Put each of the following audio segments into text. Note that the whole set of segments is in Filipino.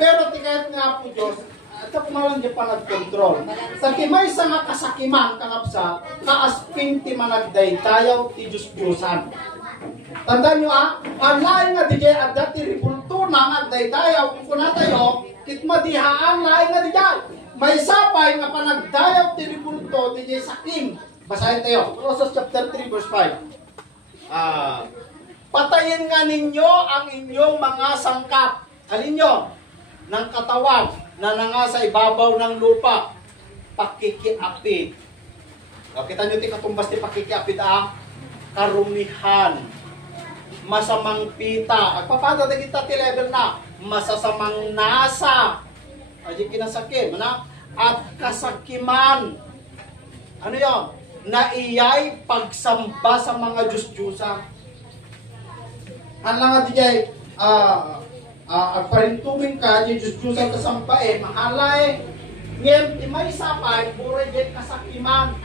Pero tikayat nga po Diyos, ito po malang di pa nag-control. Sa kimay sa nga kasakiman, kakapsa, kaasping ti managdaytayaw ti Diyos-Diyosan. Tandaan nyo ang lain nga di jay at dati ribulto na nagdaytayaw, kung natayo, kitmadihaan lain nga di jay. May sapay nga panagdayaw ti ribulto di jay sakim. Basahin tayo, Colossus chapter 3 verse 5. Patayin nga ninyo ang inyong mga sangkap. Alin nyo? Ng katawan na nangasa ibabaw ng lupa. Pakikiapid. Kita nyo ti katumbas ti pakikiapid karumihan. Masamang pita. Agpapada na kita ti level na. Masasamang nasa. Adi kinasakim. At kasakiman. Ano yun? Na iyay pagsamba sa mga Diyos-Diyusa. Ang lang at iyay agparintugin ka, di Diyos-Diyusan kasamba mahalay. Ngayon, may sapay, puro yung kasakiman,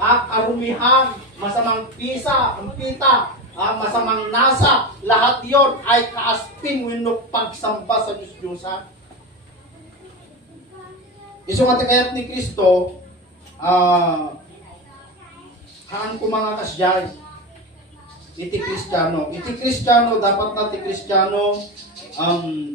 karumihan, masamang pisa, ang pita, masamang nasa, lahat yon ay kaasping winok pagsamba sa Diyos-Diyusan. Isong atikayat ni Kristo, haan ko mga kasyay, iti Kristiyano, dapat na ti Kristiyano,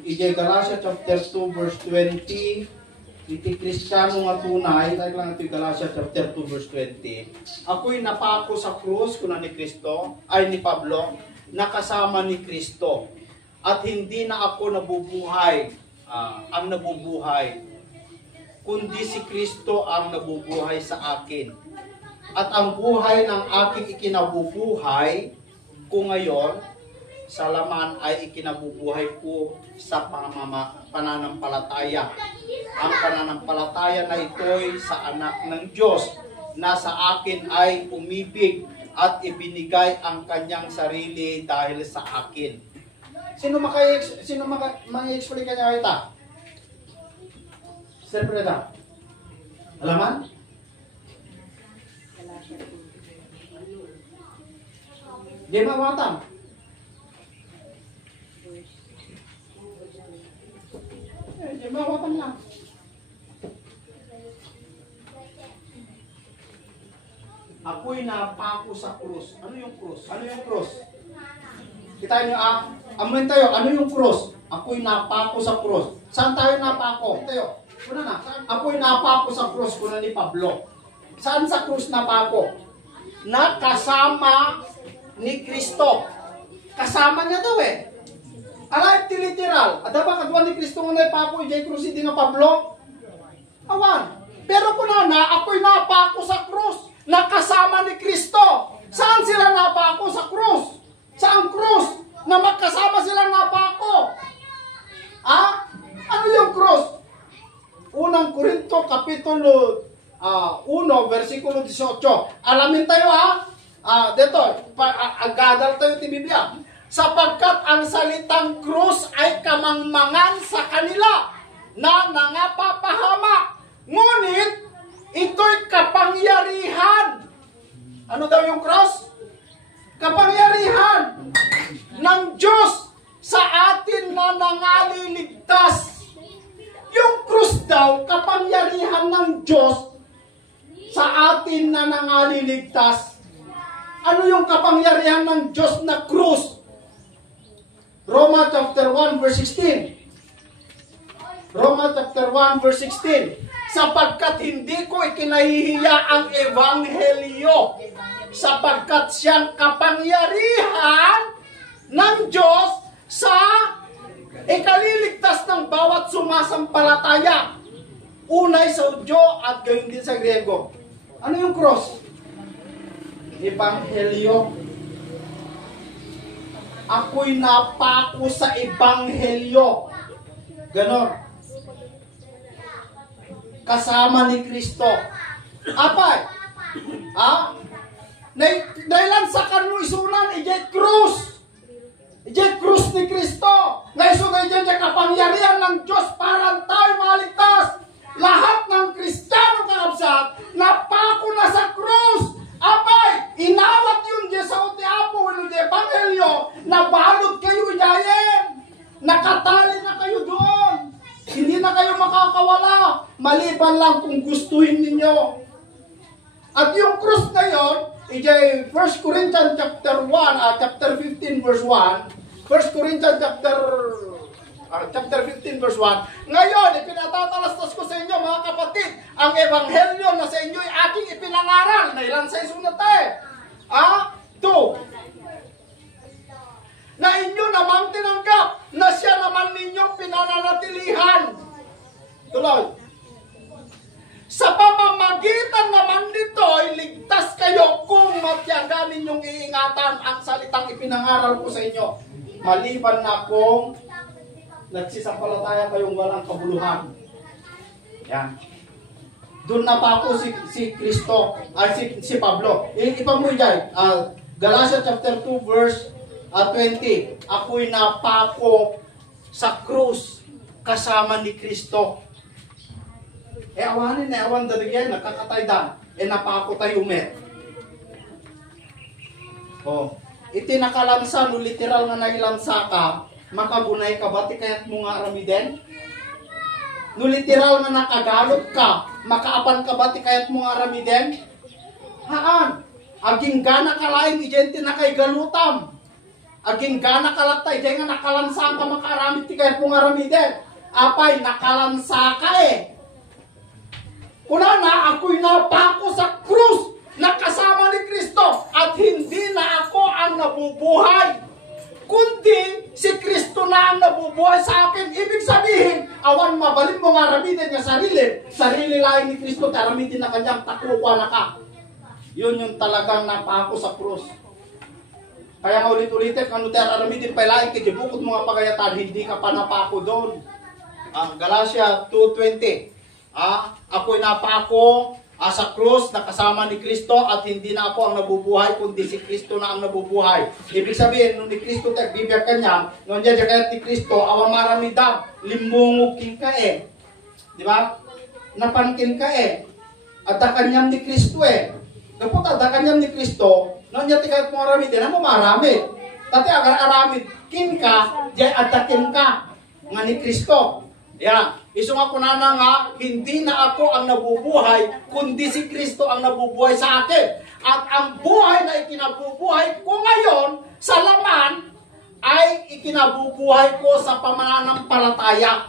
iti Galatia chapter 2 verse 20, iti Kristiyano nga tunay, dahil lang iti Galatia chapter 2 verse 20, ako'y napako sa krus, kuna ni Kristo, ay ni Pablo, nakasama ni Kristo, at hindi na ako nabubuhay, ang nabubuhay, kundi si Kristo ang nabubuhay sa akin. At ang buhay ng aking ikinabubuhay ko ngayon, sa laman ay ikinabubuhay ko sa pananampalataya. Ang pananampalataya na ito'y sa anak ng Diyos na sa akin ay umibig at ibinigay ang kanyang sarili dahil sa akin. Sino mag-explain kanya ito? Sir Preda. Alaman? Di mawatang. Di mawatang lang. Ako'y napako sa krus. Ano yung krus? Ano yung krus? Kita nyo amunin tayo, ano yung krus? Ako'y napako sa krus. Saan tayo napako? Tayo. Kuna na. Ako'y napako sa krus, kuna ni Pablo. Saan sa krus napako? Nakasama ni Kristo. Kasama niya daw Alive ti literal. Ada ba kadwa ni Kristo nga napako ijay krus di nga Pablo? Awan. Pero kunana ako'y napako sa krus. Nakasama ni Kristo. Saan sila napako sa krus? Saan krus? Na magkasama silang napako. Ano yung krus? Unang Korinto kapitulo 1 versikulo 18. Alamin tayo dito, agadal tayo ti Biblia. Sapagkat ang salitang krus ay kamangmangan sa kanila na nangapapahamak. Ngunit, ito'y kapangyarihan. Ano daw yung krus? Kapangyarihan ng Diyos sa atin na nangaliligtas. Yung krus daw, kapangyarihan ng Diyos sa atin na nangaliligtas. Ano yung kapangyarihan ng Diyos na krus? Roma chapter 1 verse 16. Roma chapter 1 verse 16. Sapagkat hindi ko ikinahihiya ang ebanghelyo, sapagkat siyang kapangyarihan ng Diyos sa ikaliligtas ng bawat sumasampalataya. Unay sa Hudyo at gayon din sa Griego. Ano yung cross? Ebanghelyo. Ako'y napako sa ebanghelyo. Ganon. Kasama ni Kristo. Apay? Dahil sa kanu isunan, ijay krus. Ijay krus ni Kristo. Ngayso na ijay kapangyarihan ng Diyos para tayo maligtas. Lahat ng Kristiyano kaabsat, napako na sa krus. Apay, inawat yun diya sa Apo, di Ebanghelyo, nabalot kayo idayen. Nakatali na maliban lang kung gustuhin ninyo. At yung cross na yon, ijay 1 Corinthians chapter 15 verse 1, 1 Corinthians chapter 15 verse 1, ngayon, ipinatatalastas ko sa inyo mga kapatid, ang ebanghelyo na sa inyo ay aking ipinangaral, na ilan sa isunod tayo? 2. Na inyo namang tinanggap, na siya naman ninyong pinananatilihan. Tuloy. Sa pamamagitan naman nito ay ligtas kayo kung matyaga ninyong iingatan ang salitang ipinangaral ko sa inyo. Maliban na kung nagsisampalataya kayong walang kabuluhan. Yan. Doon na pa ako si Kristo, si Pablo. Ipamoy dyan, Galatia chapter 2 verse 20. Ako'y napako sa krus kasama ni Kristo. Awanin na awan daligay, nakakatay da. Napako tayo umet. Iti nakalansa, no literal nga nailansa ka, makabunay ka ba, ti kaya't mo nga aramiden? No literal nga nakagalot ka, makaapan ka ba, ti kaya't mo nga aramiden? Haan, aging gana kalaing ijente na kay galutam. Aging gana kalatay, dahil nga nakalansa ka makaaramid, ti kaya't mo nga aramiden. Apay, nakalansa ka Kuna na, ako'y napako sa krus na kasama ni Kristo at hindi na ako ang nabubuhay, kundi si Kristo na ang nabubuhay sa akin. Ibig sabihin, awan mabalin mo nga aramidin nga sarili laing ni Kristo, aramidin na kanyang takukwa na ka. Yun yung talagang napako sa krus. Kaya nga ulit-ulitin, kung aramidin pa laing kijibukod mga pagayatan, hindi ka pa napako doon. Galatia 2:20. Ako'y napako sa krus na kasama ni Kristo at hindi na ako ang nabubuhay kundi si Kristo na ang nabubuhay. Ibig sabihin, nung ni Kristo tagbibiyag kanya, nung niya kaya ni Kristo, awang maramidam, limbungugin ka Di ba? Napankin ka At kanyang ni Kristo Kapag kanyang ni Kristo, nung niya tikayat mo aramidin, na mo marami. Tati agar aramid, kin ka, diyan atakin ka, nga ni Kristo. Yan. Isong ako na nga, hindi na ako ang nabubuhay, kundi si Kristo ang nabubuhay sa akin. At ang buhay na ikinabubuhay ko ngayon sa laman ay ikinabubuhay ko sa pamananampalataya.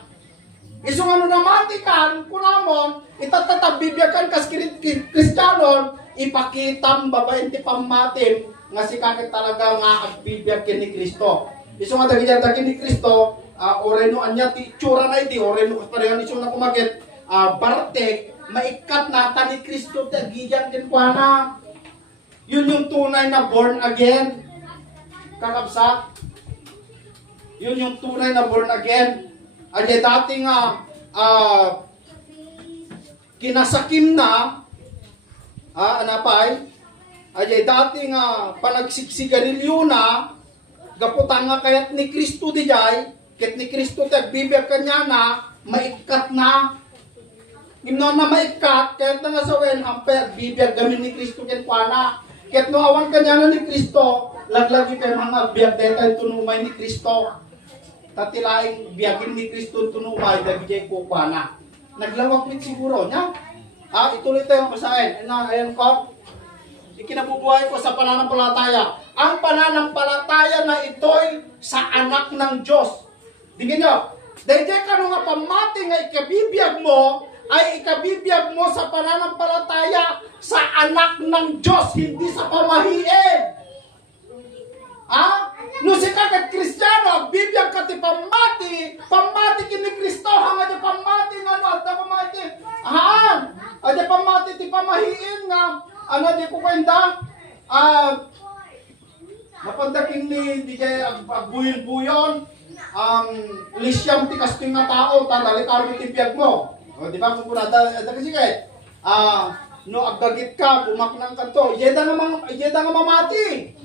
Isong ano naman ikan, kunamon, itatatabibyakan kas Kristiyanon, ipakitam babaen ti pamatim, nga si kakit talaga nga agbibyakin ni Kristo. Isong nga dagin ni Kristo, oreno anya ti tsura na iti, oreno parehan isong na kumagit, bartek, maikat nata ni Kristo, tagiyan din kwa na. Yun yung tunay na born again. Kakabsa. Yun yung tunay na born again. Ay dati nga, kinasakim na, anapay, ay dati nga, panagsiksigarilyo na, gaputan nga kayat ni Kristo di jay, kit ni Kristo tagbibiyag kanya na, maikat na. Gimno na maikat, kayat na nga sawen, ang bibiyag gamin ni Kristo kit na. Kit no awan kanya na ni Kristo, laglagi kayo mga biyag detay tunumay ni Kristo. Tatilaing biyagin ni Kristo tunumay, dagijay ko na. Naglawag mit siguro niya. Ituloy tayo basahin. Ayan ko, ikinabubuhay ko sa pananampalataya. Ang pananampalataya na ito'y sa anak ng Diyos. Tingnan nyo, dahil ka nung pamati nga ikabibiyag mo, ay ikabibiyag mo sa pananampalataya sa anak ng Diyos, hindi sa pamahiin. No si kagat Kristiyano, bibiyag ka ti pamati kini Kristo, hanga di pamati nga no, at pamati, di pamati ti pamahiin nga, di ko kwenta, napandaking ni DJ agbuyon-buyon, lisyam ti kasting nga tao, tanalit armi ti biyag mo. Di ba kung kunada, kasi kay, no agdagit ka, pumaknang ka to, ijeda nga mamati.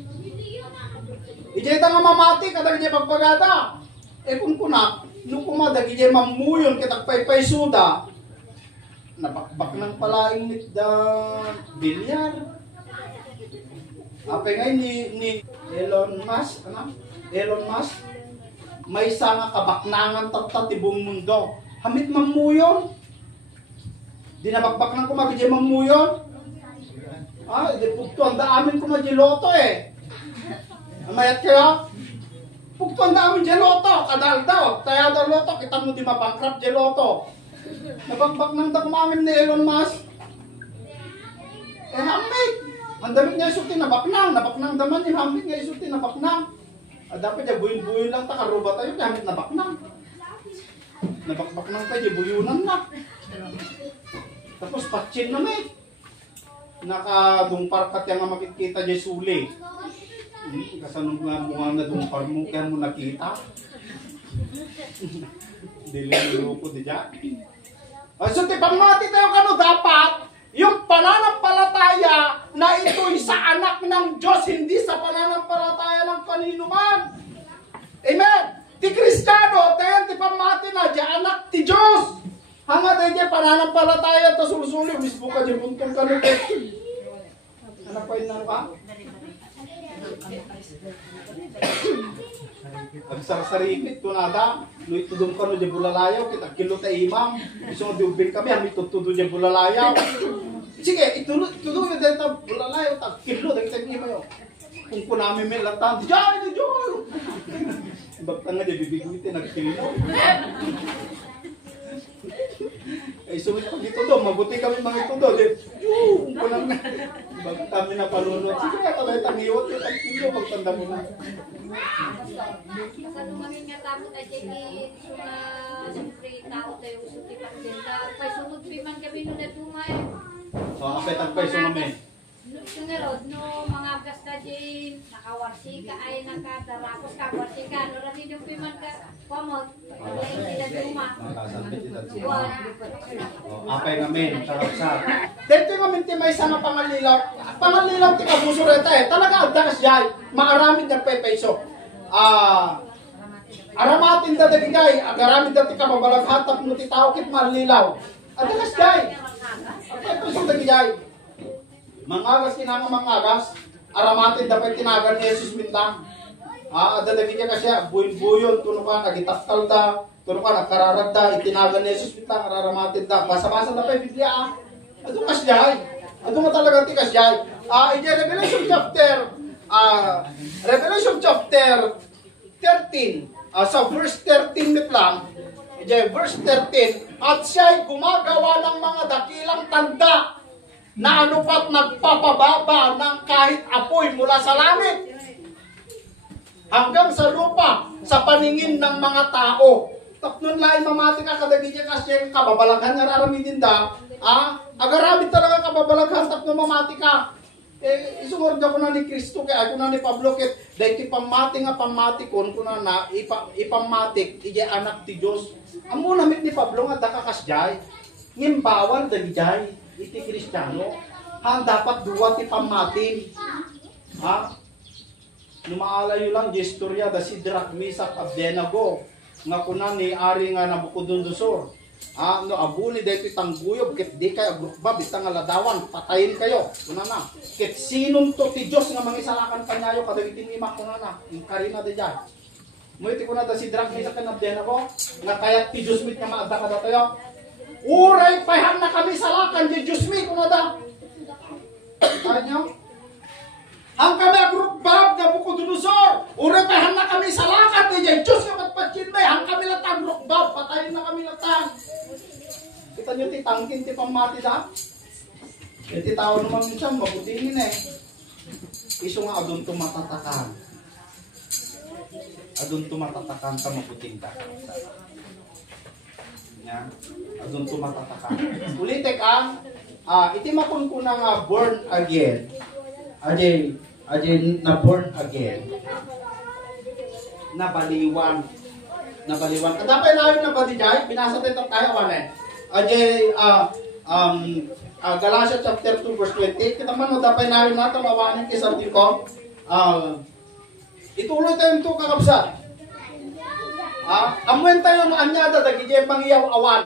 Ijeda nga mamati, katag niya pagpagada. Kung kunak, nung kumadag, ijay mamuyon, kitag paypay suda, nabakbak ng palaing nit da bilyar. Apay ngay ni Elon Musk, Elon Musk, may isa nga kabaknangan tatat ibong mundo. Hamit mamuyon. Dinabakbak ng kumagijay mamuyon. Di pugtuan da amin kumajiloto eh. Amayat kayo? Pugtuan da amin jiloto, kadal daw. Tayo daw loto, kita mo di mabangkrap jiloto. Nabakbak ng da kumamin ni Elon Musk. Hamid. Ang damit niya isuti nabaknang daman yung hamid niya isuti nabaknang. Dapat niya buyin-buyin lang takaruba tayo, kaya hamid nabaknang. Nabakbak nang tayo, buyunan na. Tapos patsin na may. Nakadungpar ka nga makikita dyan suli. Kasanong nga mukha na dungpar mo, kaya mo nakita. Dili ko di dyan. So, pamati tayo kano dapat, yung pananampalataya na ito'y sa anak ng Diyos, hindi sa pananampalataya ng kanino man. Amen! Ti Kristiyano, tayo ti pamati na, di anak ti Diyos. Hanga tayo di pananampalataya, to sulusuli, mismo ka di buntong ka nung ano pa yun ka? Ang sarsaripit, tunada, no itudong ka no di bulalayaw, kita kilo ta imam, gusto mo diubin kami, kami tutudo di bulalayaw. Sige, itudo yung dito bulalayaw, ta kilo, dagit ang ima yun. Kung po namin may latan, di dyan! Bagtang nga di bibiguitin, nagkilo. Ay, sumit pag ito do, mabuti kami mga ito do. Kung po nang bago kami na palunod, sige, talay tangiwot yung tagkilo, pagtanda mo na. Sa lumangin nga tamot ay jay suma siyempre tao tayo usuti pagdenda. Pay sumod piman kami no na tumay. Apay tagpay sumami. Sungarod no mga gasta jay nakawarsi ka ay nakadarapos ka warsi ka no ra yung piman ka pamot. Ay sila tuma. Apay ngamin, sarap sa. Dito ngamin ti may sama pangalilaw. Pangalilaw ti kabusureta eh. Talaga agdakas jay. Maaramid ng peso. Aramatin da dagigay, agaramid da ti kababalaghatap no ti tao kit malilaw. Agdakas jay. Apay peso dagigay. Mangagas kinanga mangagas. Aramatin da pa'y tinagan ni Jesus mitlang. Adalagi niya kasi buyin-buyon, tuno ka, nagitaktal da, tuno ka, nagkararag da, itinagan ni Jesus mitlang, araramatin da. Basa-basa da pa'y Biblia. Adong kasyay. Adong talaga ti kasyay. Revelation chapter 13. Sa verse 13 mitlang, verse 13, at siya'y gumagawa ng mga dakilang tanda na anupat nagpapababa ng kahit apoy mula sa langit hanggang sa lupa sa paningin ng mga tao. Tapnon lain mamati ka kadagi niya kasi kababalaghan nga raramidin da. Agaramid talaga kababalaghan tapnon mamati ka. Isungod ako na ni Kristo kaya ako na ni Pablo kit dahil ti pamati nga pamati kon kuna na ipamatik ije anak ti Dios. Amo namit ni Pablo nga dakakasjay. Ngimbawan dagijay iti Kristiyano. Dapat duwa ti pamatin. Numaalayo lang di istorya da si Sidrak, Misak, Abdenago nga kuna ni Ari nga Nabucodonosor. No abuni dito tangguyob ket di kay agrukbab itang aladawan patayin kayo kuna na ket sinum to ti Dios nga mangisalakan kanyayo kadagiti ima kuna na in karina de diyan mo iti kuna da si Sidrak, Misak, Abdenago nga kayat ti Dios mit nga maadda kada tayo uray payhan na kami salakan di Dios mit kuna da kanyo ang kami agrukbab nga Nabucodonosor uray payhan na kami salakan di Dios nga matpatsin may ang kami latang agrukbab patayin na kami latang. Kita nyo ti tangkin ti pamati da. Ti tao naman minsan mabutinin eh. Iso nga adun tumatatakan. Adun tumatatakan ta mabuting ka. Yan. Adun tumatatakan. Ulitek iti makun ko na nga born again. Ajay na born again. Nabaliwan. Kadapay namin na badijay, binasa tayo tayo kanan. Galatia chapter 2 verse 20. Kita man dapay namin nato mawanin kay sabi ko. Ituloy tayo ito kakabsat. Amuin tayo no anyada dagiti pangiyaw awan.